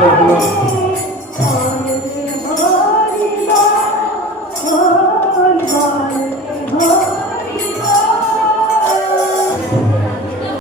Aleluia.